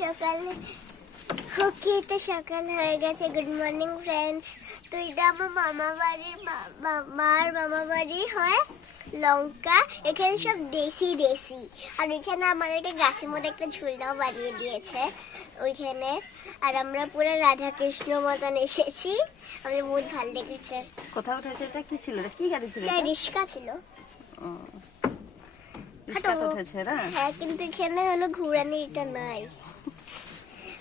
সকালে ওকে তো সকাল হয়ে গেছে। Good morning friends. তো এটা আমার মামা বাড়ি হয় লঙ্কা। এখানে সব দেশি আর ওইখানে আমাদেরকে গাছের মধ্যে একটা ঝুলনাও বানিয়ে দিয়েছে ওইখানে। আর আমরা পুরো রাধা কৃষ্ণ মতন এসেছি, আমাদের বহুত ভালো লেগেছে। কোথাও উঠেছে? এটা কি ছিল? কি গাড়ি ছিল? রিস্কা ছিল। হ্যাঁ, কিন্তু এখানে হলো ঘুরানি এটা নাই।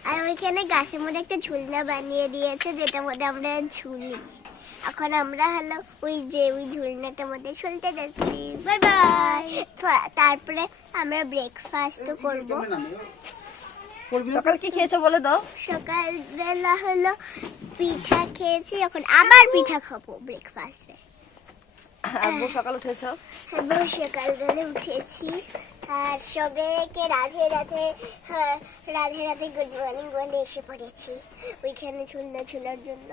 আর ওইখানে গাছের মধ্যে একটা ঝুলনা বানিয়ে দিয়েছে যেটার মধ্যে আমরা ঝুলি। এখন আমরা হলো ওই ঝুলনাটার মধ্যে ঝুলতে যাচ্ছি। Bye bye. তারপরে আমরা ব্রেকফাস্ট করবো। সকাল কি খেয়েছো বলে দাও? সকালবেলা হলো পিঠা খেয়েছি, এখন আবার পিঠা খাবো ব্রেকফাস্টে। সকাল উঠেছো? সকালবেলা উঠেছি আর সবাইকে রাধে রাধে গুড মর্নিং বলে এসে পড়েছি ওইখানে ঝুলার জন্য।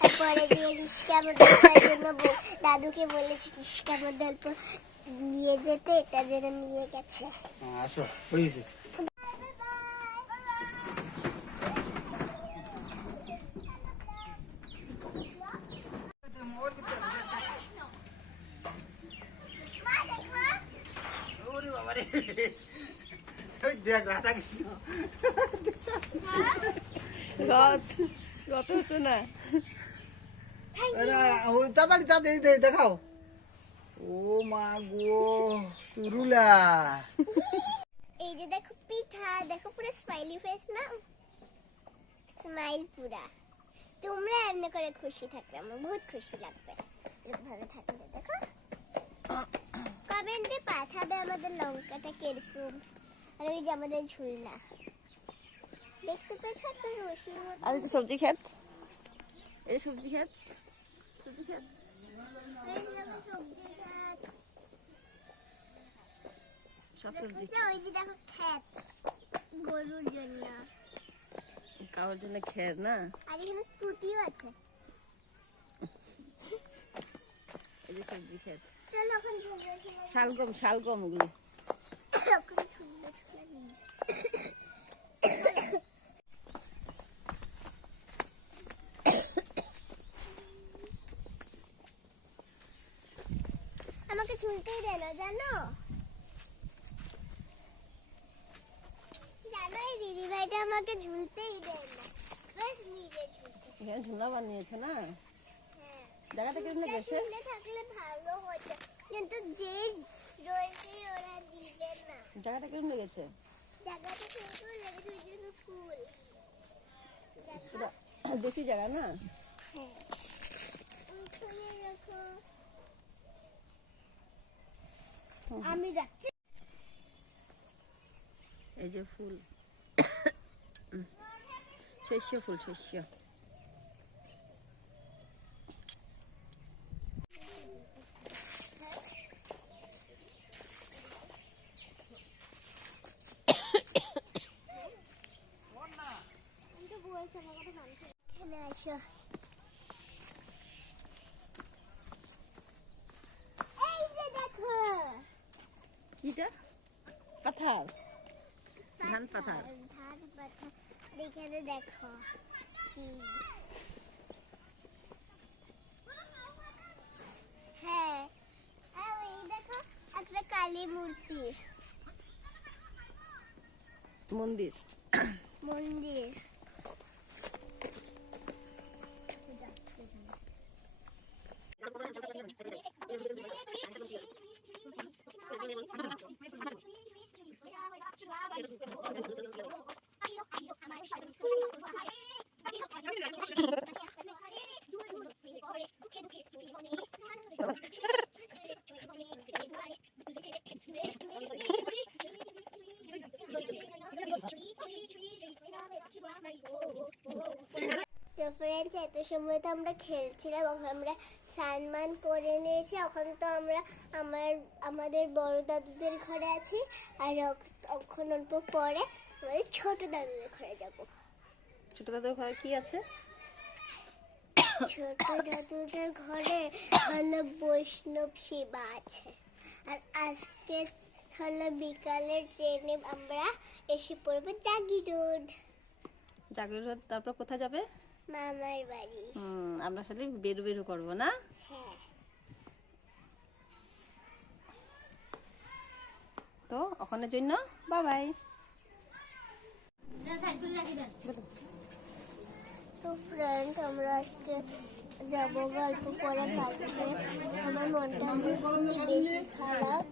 তারপরে গিয়ে রিস্কার মধ্যে জন্য দাদুকে বলেছি রিস্কার মধ্যে অল্প নিয়ে যেতে, এটার জন্য নিয়ে গেছে। দেখাও। ও মা গো তুরুলা। এই যে দেখো পিঠা, দেখো পুরো স্মাইলি ফেস না, স্মাইল পুরা। তোমরা এমনি করে খুশি থাকবে, আমার বহুত খুশি লাগবে ভালো থাকলে। দেখো কমেন্টে পাঠাবে আমাদের লঙ্কাটা কিরকম। আর ওই যে আমাদের ঝুলনা দেখতে পেয়েছ একটা রশির মতো। আর এটা সবজি ক্ষেত, এই সবজি ক্ষেত এই যে আমার সবজি ক্ষেত, সব সবজি। ওই যে দেখো ক্ষেত গরুর জন্য, কারোর জন্য ক্ষেত না। আর এখানে স্কুটিও আছে। এই যে সবজি ক্ষেত। চলো এখন শালগম ওগুলো। এখন ঝুলনা ঝুলা নিয়ে আমাকে ঝুলতেই দেয় না, জানো এই দিদি ভাইটা আমাকে ঝুলতেই দেয় না, বাস নিজে ঝুলতে। এখানে ঝুলনা বানিয়েছে না। হ্যাঁ, জায়গাটা কেমন গেছে? ঝুলতে থাকলে ভালো হতো, কিন্তু যে রয়েছে ওরা দিবে না। জায়গাটা কেমন লেগেছে? জায়গাটা সুন্দর লেগেছে, ওই জন্য ফুল দেখো। দেশি জায়গা না। হ্যাঁ, ওইখানে রাখো। আমি যাচ্ছি। এই যে ফুল, শস্য ফুল, শস্য। এখানে আসো। এই যে দেখো কিটা? পাথার, ধান পাথার। ধান পাথর। এখানে দেখো হ্যাঁ, আর এই দেখো একটা কালী মূর্তি, মন্দির। মন্দির। তো ফ্রেন্ডস, এত সময় তো আমরা খেলছিলাম, এখন আমরা স্নান করে নিয়েছি। এখন তো আমরা আমাদের বড় দাদুদের ঘরে আছি, আর এখন অল্প পরে আমাদের ছোট দাদুদের ঘরে যাব। ছোট দাদুর ঘরে কি আছে? ছোট দাদুদের ঘরে হলো বৈষ্ণব সেবা আছে। আর আজকে হলো বিকালের ট্রেনে আমরা এসে পড়বো জাগিরোড। জাগিরোড তারপর কোথায় যাবে? মামার বাড়ি। আমরা আসলে বেরু বেরু করবো না? হ্যাঁ। তো ওখানের জন্য বাই বাই। তো ফ্রেন্ড আমরা আজকে যাবো গল্প করে বাড়িতে। আমার মনটা বেশি খারাপ,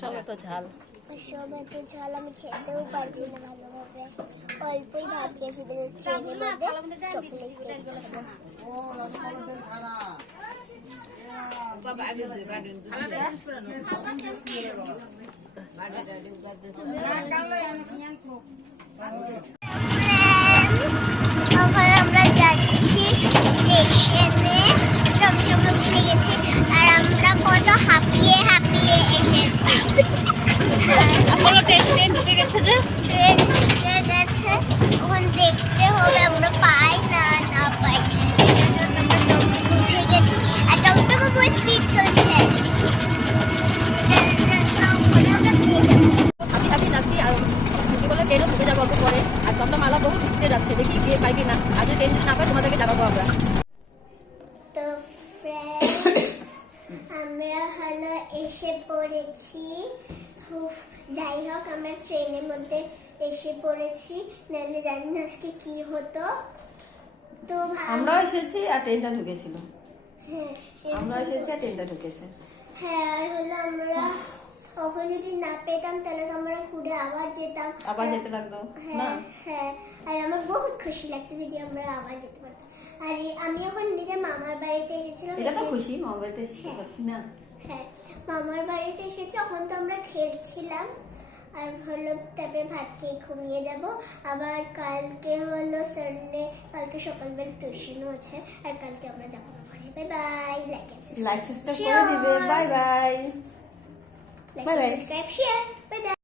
সব তো ঝাল। সব এত ঝাল আমি খেতেও পারছি না ভালোভাবে। অল্পই ভাত খেয়েছি, ট্রেনের মধ্যে চকলেট খেয়েছিলাম। এখন আমরা যাচ্ছি স্টেশনে, টমটমে উঠে গেছি আর আমরা কত হাঁপিয়ে হাঁপিয়ে এসেছি। ট্রেন ঢুকে গেছে যে, ট্রেন ঢুকে গেছে, এখন দেখতে হবে আমরা পাই না না পাই। এটার জন্য আমরা টমটমে উঠে গেছি আর টমটমে বহু স্পিড চলছে। আমি হাঁটি যাচ্ছি আর কি বলে ট্রেনও ঢুকে যাবো অল্প পরে। আর চন্দ্রমালা বহু ঢুকতে যাচ্ছে, দেখি গিয়ে পাই কিনা। আর যদি ট্রেন যদি না পাই তোমাদেরকে জানাবো আমরা। তো ফ্রেন্ডস আমরা হলো এসে পড়েছি। যাই হোক আমরা ট্রেনের মধ্যে এসে পড়েছি, নাহলে জানি না আজকে কি হতো। তো আমরাও এসেছি আর ট্রেনটা ঢুকেছিল। হ্যাঁ আমরা এসেছি আর ট্রেনটা ঢুকেছে। হ্যাঁ আর হলো আমরা তখন যদি না পেতাম তাহলে তো আমরা ঘুরে আবার যেতাম, আবার যেতে লাগতো না? হ্যাঁ হ্যাঁ। আর আমার বহুত খুশি লাগতো যদি আমরা আবার যেতে পারতাম। আর আমি এখন নিজে মামার বাড়িতে এসেছিলাম। এটা তো খুশি, মামা বাড়িতে এসে পাচ্ছি না। হ্যাঁ মামার বাড়িতে এসেছি, এখন তো আমরা খেলছিলাম আর হলো তারপরে ভাত খেয়ে ঘুমিয়ে যাব। আবার কালকে হলো সানডে, কালকে সকালবেলা টিউশনও আছে আর কালকে আমরা যাবো ঘরে। Bye bye. Like like subscribe করে দিবে। Bye bye. Like Bye bye. Subscribe share. Bye bye.